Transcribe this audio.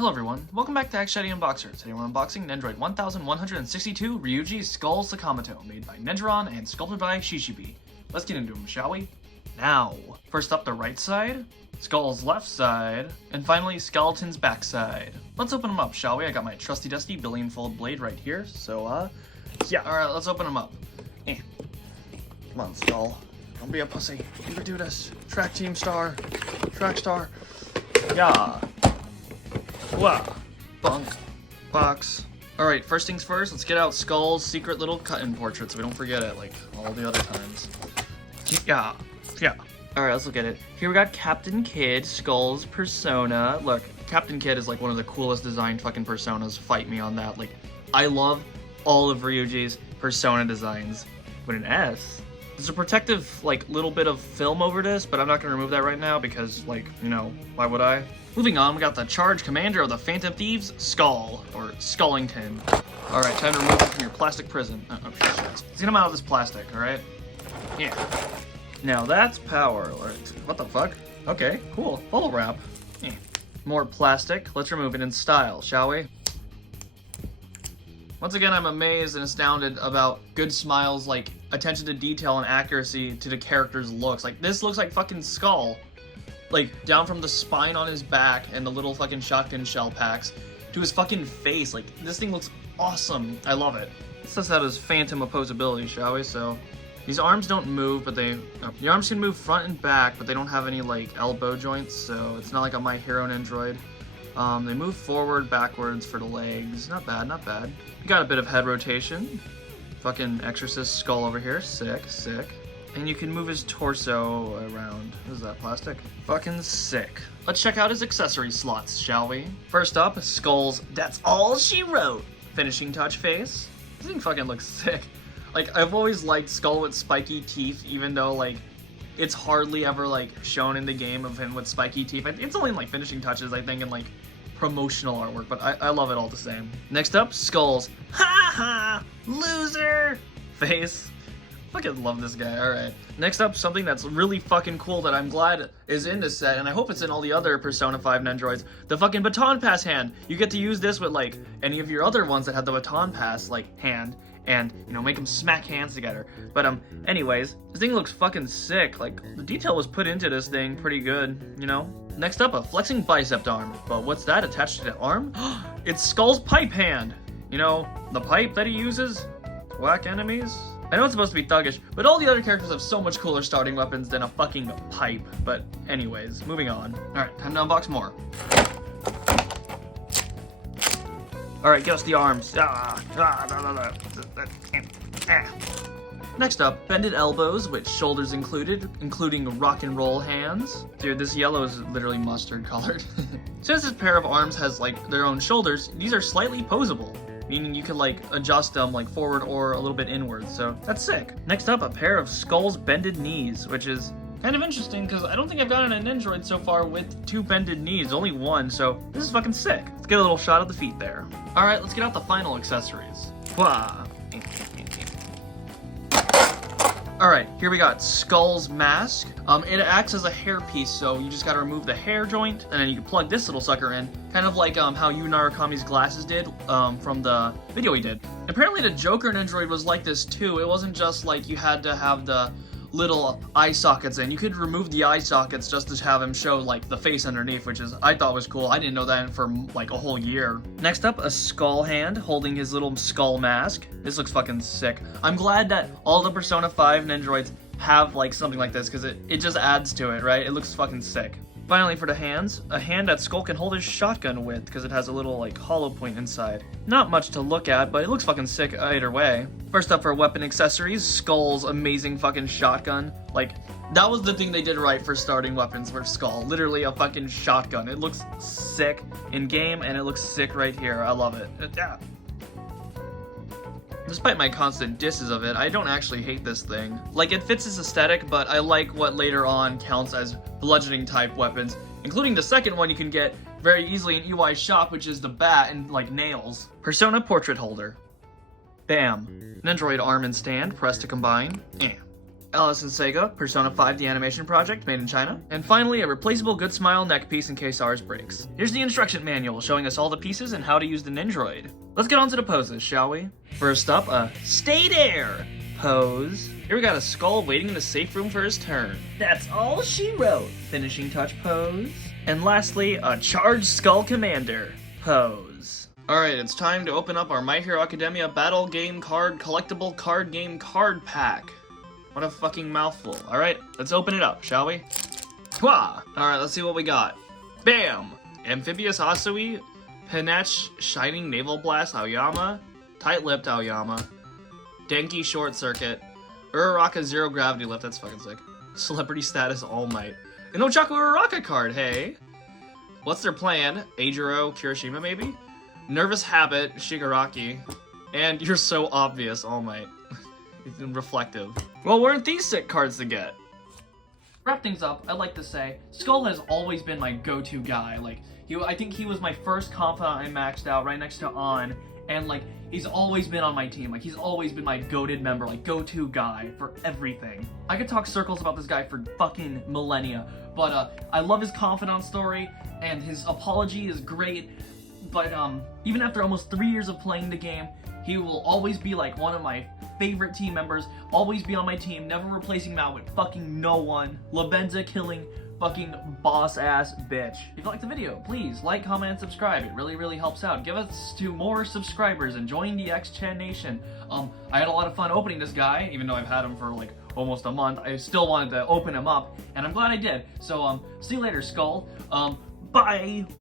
Hello everyone, welcome back to Accessory Unboxer. Today we're unboxing Nendoroid 1162 Ryuji Skull Sakamoto, made by Nendoroid and sculpted by Shichibee. Let's get into them, shall we? Now, first up the right side, Skull's left side, and finally Skeleton's back side. Let's open them up, shall we? I got my trusty dusty billion-fold blade right here, so yeah, alright, let's open them up. Come on, Skull. Don't be a pussy. You can do this. Track team star. Track star. Yeah. Wow. Bunk. Box. Alright, first things first, let's get out Skull's secret little cut-in portrait so we don't forget it like all the other times. Yeah. Yeah. Alright, let's look at it. Here we got Captain Kid, Skull's persona. Look, Captain Kid is like one of the coolest designed fucking personas. Fight me on that. Like, I love all of Ryuji's persona designs. With an S. There's a protective, like, little bit of film over this, but I'm not going to remove that right now because, like, you know, why would I? Moving on, we got the Charge Commander of the Phantom Thieves, Skull, or Skullington. Alright, time to remove him from your plastic prison. Oh, shit. Let's get him out of this plastic, alright? Yeah. Now that's power. What the fuck? Okay, cool. Bubble wrap. Yeah. More plastic. Let's remove it in style, shall we? Once again, I'm amazed and astounded about Good Smile's, like, attention to detail and accuracy to the character's looks. Like, this looks like fucking Skull. Like, down from the spine on his back and the little fucking shotgun shell packs to his fucking face. Like, this thing looks awesome. I love it. Let's test out his phantom opposability, shall we? So, these arms don't move, but the arms can move front and back, but they don't have any, like, elbow joints, so it's not like a My Hero Nendoroid. They move forward, backwards for the legs. Not bad, not bad. We got a bit of head rotation. Fucking Exorcist Skull over here. Sick, sick. And you can move his torso around. What is that, plastic? Fucking sick. Let's check out his accessory slots, shall we? First up, Skull's That's All She Wrote finishing touch face. This thing fucking looks sick. Like, I've always liked Skull with spiky teeth, even though, like, it's hardly ever, like, shown in the game of him with spiky teeth. It's only in, like, finishing touches, I think, and, like, promotional artwork, but I love it all the same. Next up, Skull's Ha ha! Loser! Face. Fucking love this guy, alright. Next up, something that's really fucking cool that I'm glad is in this set, and I hope it's in all the other Persona 5 Nendoroids. The fucking baton pass hand! You get to use this with, like, any of your other ones that have the baton pass, like, hand, and, you know, make them smack hands together. But, anyways, this thing looks fucking sick. Like, the detail was put into this thing pretty good, you know? Next up, a flexing bicep arm. But what's that attached to the arm? It's Skull's pipe hand! You know, the pipe that he uses to whack enemies? I know it's supposed to be thuggish, but all the other characters have so much cooler starting weapons than a fucking pipe. But anyways, moving on. Alright, time to unbox more. Alright, give us the arms. Next up, bended elbows with shoulders included, including rock and roll hands. Dude, this yellow is literally mustard colored. Since this pair of arms has, like, their own shoulders, these are slightly posable, meaning you can, like, adjust them, like, forward or a little bit inward, so that's sick. Next up, a pair of Skull's bended knees, which is kind of interesting, because I don't think I've gotten a Nendoroid so far with two bended knees, only one, so this is fucking sick. Let's get a little shot of the feet there. Alright, let's get out the final accessories. Wah. Alright, here we got Skull's mask. It acts as a hairpiece, so you just gotta remove the hair joint, and then you can plug this little sucker in, kind of like how Yu Narakami's glasses did from the video he did. Apparently the Joker Nendoroid was like this too. It wasn't just like you had to have the little eye sockets in. You could remove the eye sockets just to have him show, like, the face underneath, which is, I thought was cool. I didn't know that for, like, a whole year. Next up, a Skull hand holding his little skull mask. This looks fucking sick. I'm glad that all the Persona 5 Nendoroids have, like, something like this, because it just adds to it, right? It looks fucking sick. Finally, for the hands, a hand that Skull can hold his shotgun with, because it has a little, like, hollow point inside. Not much to look at, but it looks fucking sick either way. First up for weapon accessories, Skull's amazing fucking shotgun. Like, that was the thing they did right for starting weapons for Skull. Literally a fucking shotgun. It looks sick in game, and it looks sick right here. I love it. Yeah. Despite my constant disses of it, I don't actually hate this thing. Like, it fits its aesthetic, but I like what later on counts as bludgeoning type weapons, including the second one you can get very easily in EY's shop, which is the bat and, like, nails. Persona portrait holder. Bam. Nendoroid arm and stand, press to combine. Alice and Sega, Persona 5 the animation project, made in China. And finally, a replaceable Good Smile neck piece in case ours breaks. Here's the instruction manual showing us all the pieces and how to use the Nendoroid. Let's get on to the poses, shall we? First up, a stay there pose. Here we got a skull waiting in the safe room for his turn. That's all she wrote. Finishing touch pose. And lastly, a charged skull commander pose. Alright, it's time to open up our My Hero Academia Battle Game Card Collectible Card Game Card Pack. What a fucking mouthful. Alright, let's open it up, shall we? Hwah! Alright, let's see what we got. Bam! Amphibious Asui, Penach Shining Naval Blast Aoyama, Tight-Lipped Aoyama, Denki Short Circuit, Uraraka Zero Gravity Lift, that's fucking sick. Celebrity Status All Might. An Ochaku Uraraka card, hey! What's their plan? Eijiro Kirishima, maybe? Nervous Habit, Shigaraki, and You're So Obvious, All Might. Reflective. Well, weren't these sick cards to get? Wrap things up, I'd like to say, Skull has always been my go-to guy. Like, I think he was my first confidant I maxed out right next to On, and like, he's always been on my team. Like, he's always been my goated member, like, go-to guy for everything. I could talk circles about this guy for fucking millennia, but I love his confidant story, and his apology is great, but even after almost 3 years of playing the game, he will always be like one of my favorite team members, always be on my team, never replacing him out with fucking no one. Labenza killing fucking boss ass bitch. If you liked the video, please like, comment, and subscribe. It really, really helps out. Give us to more subscribers and join the X-Chan Nation. I had a lot of fun opening this guy, even though I've had him for like almost a month. I still wanted to open him up, and I'm glad I did. So, see you later, Skull. Bye!